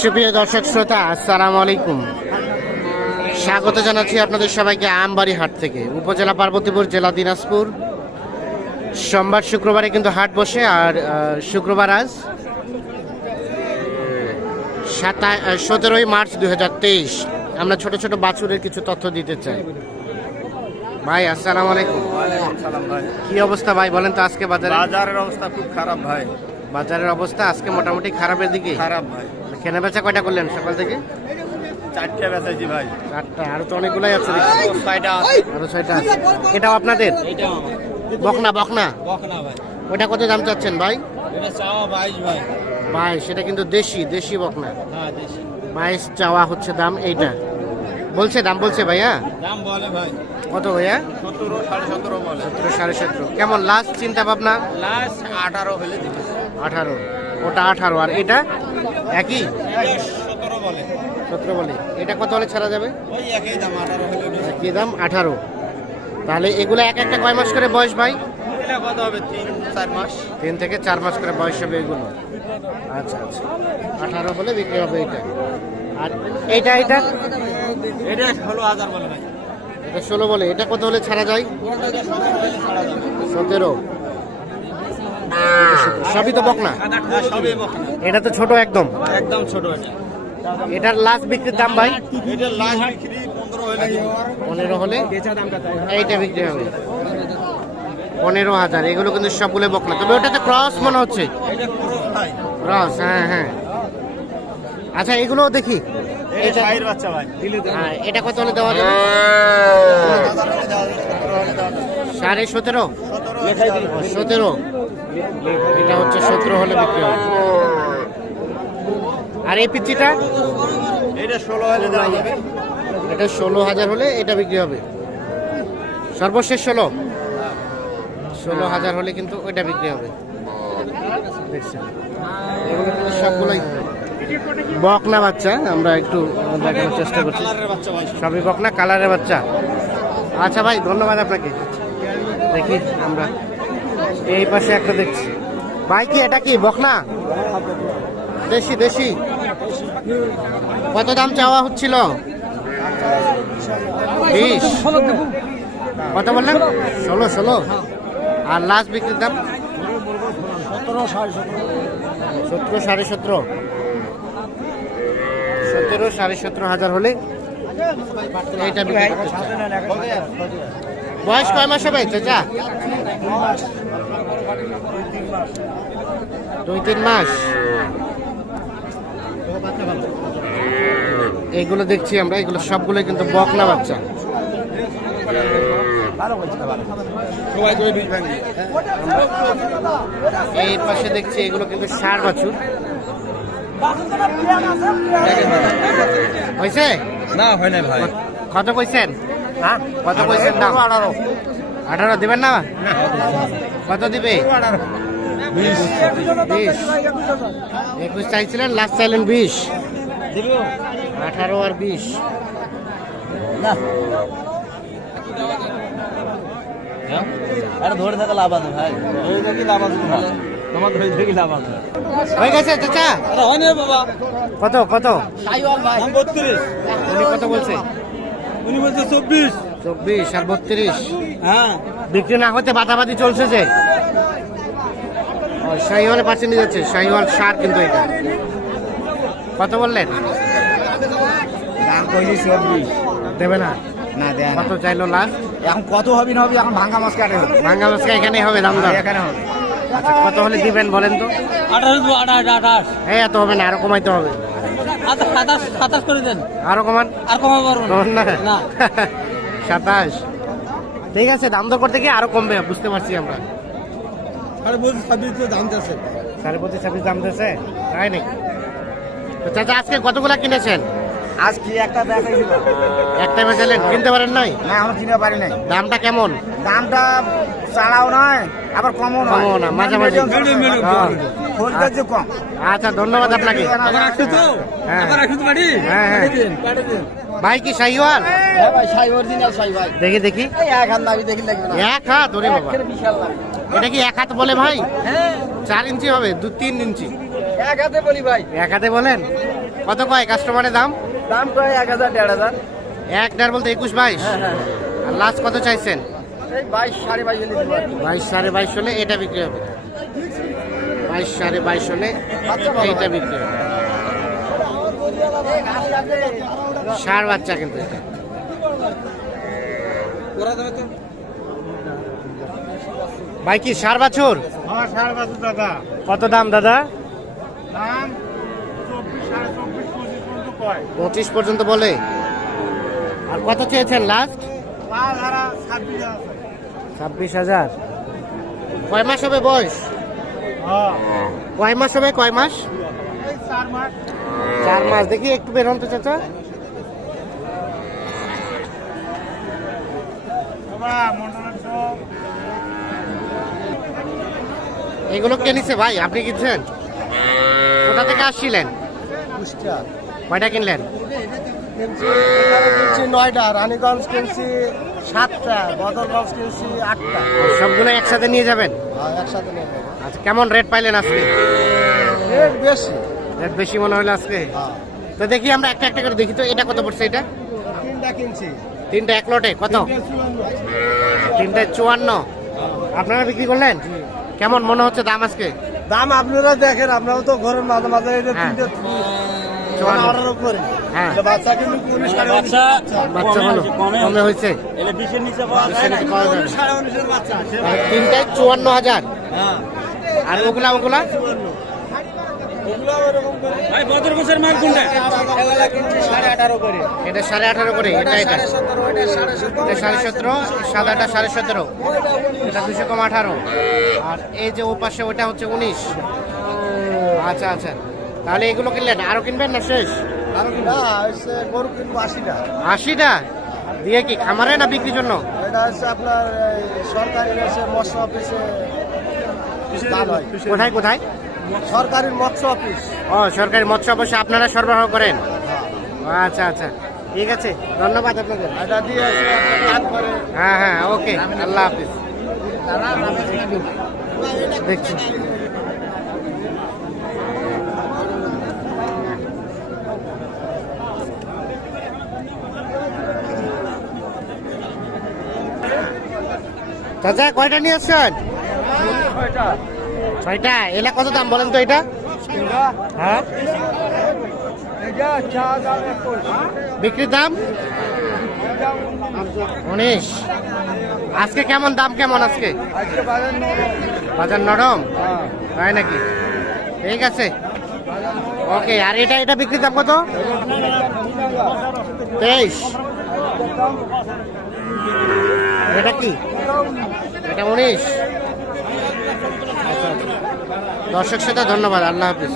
সুপ্রিয় দর্শক শ্রোতা আসসালামু আলাইকুম। স্বাগত জানাচ্ছি আপনাদের সবাইকে আমবাড়ি হাট থেকে। উপজেলা পার্বতীপুর জেলা দিনাজপুর। সোমবার শুক্রবারে কিন্তু হাট বসে আর শুক্রবার আজ সাতা সতেরোই মার্চ দুই হাজার তেইশ। আমরা ছোট ছোট বাছুরের কিছু তথ্য দিতে চাই। ভাই আসসালামু আলাইকুম। ভাই। কি অবস্থা ভাই বলেন তো আজকে বাজারে? বাজারের অবস্থা খুব খারাপ ভাই। বাজারের অবস্থা আজকে মোটামুটি খারাপের দিকে? খারাপ ভাই। কেনা বেচা কয়টা করলেন সকাল থেকে? চারটে বেচাইছি ভাই। আটটা আরও তো অনেকগুলাই আছে ছয়টা আরও ছয়টা আছে। এটাও আপনাদের? বকনা বকনা? বকনা ভাই। ওটা কত দাম চাচ্ছেন ভাই? এটা চাওয়া বাইশ ভাই। ভাই সেটা কিন্তু দেশি দেশি বকনা। হ্যাঁ দেশি। বাইশ চাওয়া হচ্ছে দাম এইটা। বলছে দাম বলছে ভাইয়া? দাম বলে ভাই। কত ভাইয়া? সতেরো সাড়ে সতেরো বলে। সতেরো সাড়ে সতেরো। কেমন লাস্ট চিন্তা ভাবনা লাস্ট আঠারো হলে দিবে। আঠারো। ওটা আঠারো আর এটা একই? সতেরো বলে। বলে এটা কত হলে ছাড়া যাবে? একই দাম আঠারো। তাহলে এগুলো এক একটা কয় মাস করে বয়স ভাই? তিন থেকে চার মাস করে বয়স হবে এগুলো। আচ্ছা আচ্ছা। আঠারো হলে বিক্রি হবে এটা। আর এইটা এটা? এটা ষোলো হাজার বলে ভাই। এটা ষোলো বলে। এটা কত হলে ছাড়া যায়? সতেরো। সবই তো বকনা? এটা তো ছোট একদম। একদম ছোট এটা। এটার লাস্ট বিক্রির দাম ভাই? পনেরো হলে এইটা বিক্রি হবে। পনেরো হাজার। এগুলো কিন্তু সবগুলো বকনা। তবে ওটাতে ক্রস মনে হচ্ছে। ক্রস হ্যাঁ হ্যাঁ। আচ্ছা এগুলোও দেখি। এটা হ্যাঁ, এটা কত হলে দেওয়া যাবে? সাড়ে সতেরো? সতেরো। এটা হচ্ছে সতেরো হলে বিক্রি হবে। আর এই পিচিটা এটা ষোলো হলে এটা ষোলো হাজার হলে এটা বিক্রি হবে। সর্বশেষ ষোলো। ষোলো হাজার হলে কিন্তু ওইটা বিক্রি হবে। দেখছেন? এগুলো কিন্তু সবগুলোই বকনা বাচ্চা। আমরা একটু দেখানোর চেষ্টা করছি। সবই বকনা কালারের বাচ্চা। আচ্ছা ভাই ধন্যবাদ আপনাকে। দেখি আমরা এই পাশে একটা দেখছি। ভাই কি এটা কি বকনা? দেশি দেশি। কত দাম চাওয়া হচ্ছিল? বিশ। কত বললেন? ষোলো ষোলো। আর লাস্ট বিক্রির দাম? সতেরো সাড়ে সতেরো। সতেরো সাড়ে সতেরো। হাজার হলে এইটা। বয়স কয় মাস হবে চাচা? দুই তিন মাস? এইগুলো দেখছি আমরা এগুলো সবগুলো কিন্তু বকনা বাচ্চা। এই পাশে দেখছি এগুলো কিন্তু সার বাছুর। হয়েছে? না হয় না ভাই। কত কইছেন? হ্যাঁ? কত কইছেন দাম? আঠারো। আঠারো দেবেন না? কত দিবে? বিশ। একুশ চাইছিলেন লাস্ট চাইলেন বিশ। আঠারো আর বিশ। না। আরে ধরে থাকা লাভ আছে ভাই। ধরে লাভ আছে তোমার তোমার ধরে থাকি লাভ আছে? হয়ে গেছে চাচা? আরে হয় না বাবা। কত কত? সাইওয়াল ভাই। বত্রিশ উনি কত বলছে? উনি বলছে চব্বিশ। চব্বিশ আর বত্রিশ। হ্যাঁ বিক্রি না হতে বাতাবাদি চলছে যে। শাহিওয়ালে পাচ্ছে নিয়ে যাচ্ছে। শাহিওয়াল সার কিন্তু এটা। কত বললেন? দাম চব্বিশ। দেবে না? না দেয় কত চাইলো লাস্ট এখন কত হবি না হবি এখন ভাঙ্গা মাছ কাটে হবে। ভাঙ্গা হবে দাম এখানে হবে। আচ্ছা কত হলে দিবেন বলেন তো? আঠাশ আঠাশ আঠাশ। এই এত হবে না আরও কমাইতে হবে। আচ্ছা সাতাশ সাতাশ করে দেন। আরও কমান? আর কমাবো পারব না? না। সাতাশ। ঠিক আছে দাম দর করতে গিয়ে আরও কমবে বুঝতে পারছি আমরা। আরে বলছি ছাব্বিশ দাম আছে সাড়ে পঁচিশ ছাব্বিশ দাম তাই নাকি? চাচা আজকে কতগুলা কিনেছেন? আজ কি একটা একটা কিনতে পারেন নাই? না আমরা কিনে পারি নাই। দামটা কেমন? দামটা নয় আবার কমও নয়। কমও না, মাঝামাঝি। হ্যাঁ। যে কম। আচ্ছা ধন্যবাদ আপনাকে। হ্যাঁ। হ্যাঁ, হ্যাঁ। ভাই কি শাহিওয়াল হ্যাঁ ভাই দেখি দেখি। এক হাত নাবি দেখি লাগবে না। এক হাত ওরে বাবা। বিশাল এটা কি এক হাত বলে ভাই? হ্যাঁ। চার ইঞ্চি হবে দু তিন ইঞ্চি। এক হাতে বলি ভাই। এক হাতে বলেন? কত কয় কাস্টমারের দাম? দাম কয় এক হাজার দেড় হাজার। এক দেড় বলতে একুশ বাইশ? হ্যাঁ হ্যাঁ। আর লাস্ট কত চাইছেন? বাইশ সাড়ে বাইশ হলে বাইশ সাড়ে বাইশ হলে এটা বিক্রি হবে। বাইশ সাড়ে বাইশ হলে এইটা বিক্রি হবে। সার বাচ্চা কিন্তু এটা। ভাই কি সার বাছুর? আমার দাদা। কত দাম দাদা? দাম পঁচিশ পর্যন্ত বলে। আর কত চেয়েছেন লাস্ট ছাব্বিশ হাজার। কয় মাস হবে বয়স? কয় মাস হবে, কয় মাস? চার মাস। দেখি একটু বের হন তো চাচা। এগুলো কে নিছে ভাই? আপনি কিনছেন? কোথা থেকে আসছিলেন? কুষ্টিয়া। কয়টা কিনলেন? কিনছি নয়টা রানীগঞ্জ কিনছি সাতটা বদরগঞ্জ কিনছি আটটা। সবগুলো একসাথে নিয়ে যাবেন? হ্যাঁ একসাথে নিয়ে আচ্ছা কেমন রেট পাইলেন আজকে? রেট বেশি। রেট বেশি মনে হলো আজকে? হ্যাঁ। তো দেখি আমরা একটা একটা করে দেখি তো এটা কত পড়ছে এটা? তিনটা কিনছি। তিনটা এক লটে কত? তিনটা চুয়ান্ন। আপনারা বিক্রি করলেন? কেমন মনে হচ্ছে দাম আজকে? দাম আপনারা দেখেন আপনারাও তো ঘরের মাঝে মাঝে হ্যাঁ। তিনটে উপরে। হ্যাঁ। বাচ্চা কিন্তু বাচ্চা কমে হয়েছে? নিচে পাওয়া বাচ্চা তিনটায় চুয়ান্ন হাজার। হ্যাঁ। আর ওগুলা ওগুলা? মাল কোনটা? এটা সাড়ে আঠারো করে। এটা এটা সাড়ে সতেরো এটা সাড়ে সতেরো এটা সাড়ে সতেরো সাদাটা সাড়ে সতেরো। এটা দুশো কম আঠারো। আর এই যে ও পাশে ওটা হচ্ছে উনিশ। আচ্ছা আচ্ছা। তাহলে এগুলো কিনলেন? আরও কিনবেন না শেষ? গরু কিনবো আশিটা। আশিটা? দিয়ে কি খামারে না বিক্রির জন্য? এটা হচ্ছে আপনার সরকারি মৎস্য অফিসে হয়। কোথায় কোথায়? সরকারি মৎস্য অফিস। ও সরকারি মৎস্য অফিসে আপনারা সরবরাহ করেন? আচ্ছা আচ্ছা। ঠিক আছে ধন্যবাদ করে। হ্যাঁ হ্যাঁ ওকে। আল্লাহ হাফিজ। দেখছি। চাচা, কয়টা নিয়ে আসছেন? ছয়টা। এলা কত দাম বলেন তো এটা? হ্যাঁ? বিক্রির দাম? উনিশ। আজকে কেমন, দাম কেমন আজকে? বাজার নরম? তাই নাকি? ঠিক আছে। ওকে, আর এটা এটা বিক্রির দাম কত? তেইশ। এটা কি? এটা উনিশ আচ্ছা আচ্ছা। দর্শক সাথে ধন্যবাদ। আল্লাহ হাফিজ।